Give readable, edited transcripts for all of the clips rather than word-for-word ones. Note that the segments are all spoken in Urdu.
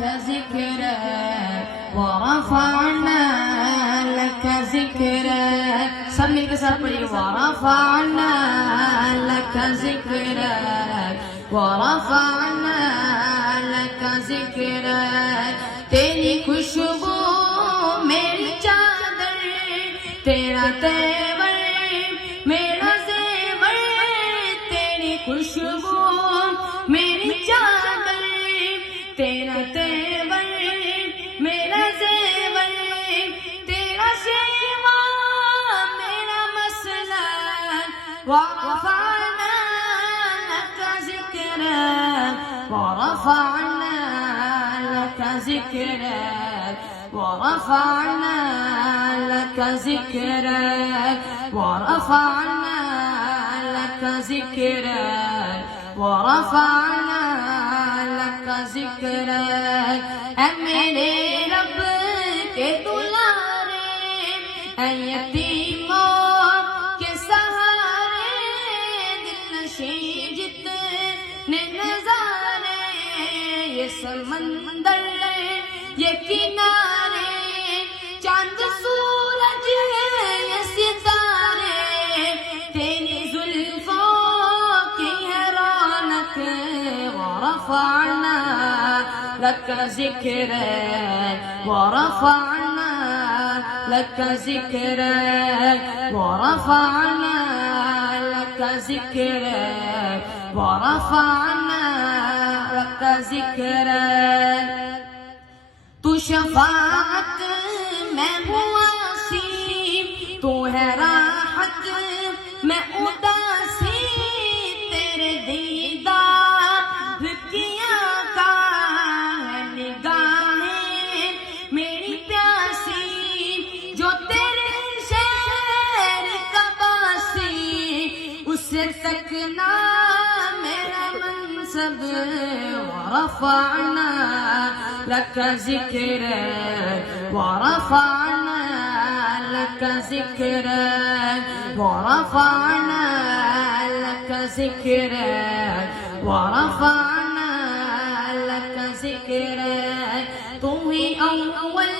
لك ذكرك ورفعنا لك ذكرك. سب مل کے ساتھ پڑھیے. ورفعنا لك ذكرك ورفعنا لك ذكرك. تیری خوشبو میری چادر، تیرا تیور میرا زیور. تیری خوشبو میری چادر، تیرا تیور میرا زیور. تیرا شیوا میرا مسئلہ. ورفعنا لك ذكرك ورفعنا لك ذكرك ورفعنا لك ذكرك ورفعنا لك ذكرك ورفعنا لك ذكرك. اے میرے رب کے دلارے، اے یتیموں کے سہارے، دل نشیں جتنے نظارے. یہ سمندر یہ کنارے، چاند سورج یہ ستارے. تیری زلفوں کی ہے رونق. ورفعنا لك ذكرك ورفعنا لك ذكرك ورفعنا لك ذكرك ورفعنا لك ذكرك. تو شفاعت میں مواسی، تو ہے راحت میں اداسی. تیرے دیدار کی آنکھیں ہے نگاہیں میری پیاسی. جو تیرے شہر کا باسی، اسے تکنا میرا منصب. ورفعنا لك ذكرك ورفعنا لك ذكرك ورفعنا لك ذكرك ورفعنا لك ذكرك. تم ہی اول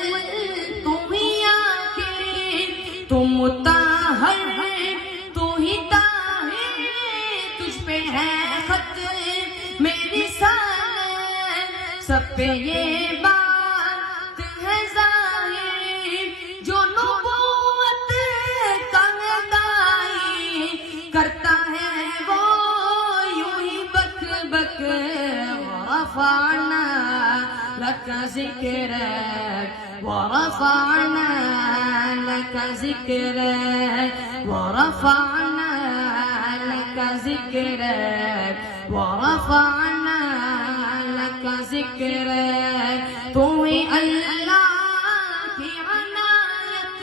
تم ہی آخر، تم مطہر تو ہی طاہر. تجھ پہ ہے خط میری سالت، سب پہ یہ بات ہے ظاہر. جو نبوت کا داعی کرتا ہے وہ یوں ہی بک بک. ورفعنا لك ذكرك ورفعنا لك ذكرك ورفعنا لك ذكرك ورفعنا لك ذكرك. تو ہی اللہ کی عنایت،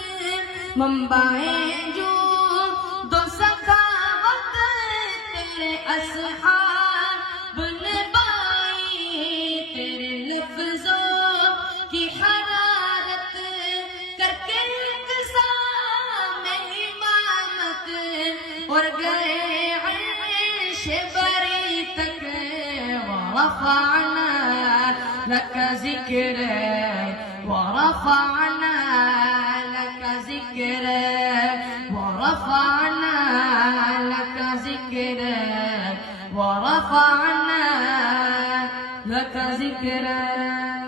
منبع جو دو سخاوت. تیرے اصحاب نے بائی تیرے لفظوں کی حرارت، کر کے اقسام امامت اور گئے عرش بری تک. ورفعنا لك ذكرك ورفعنا لك ذكرك ورفعنا لك ذكرك ورفعنا لك ذكرك.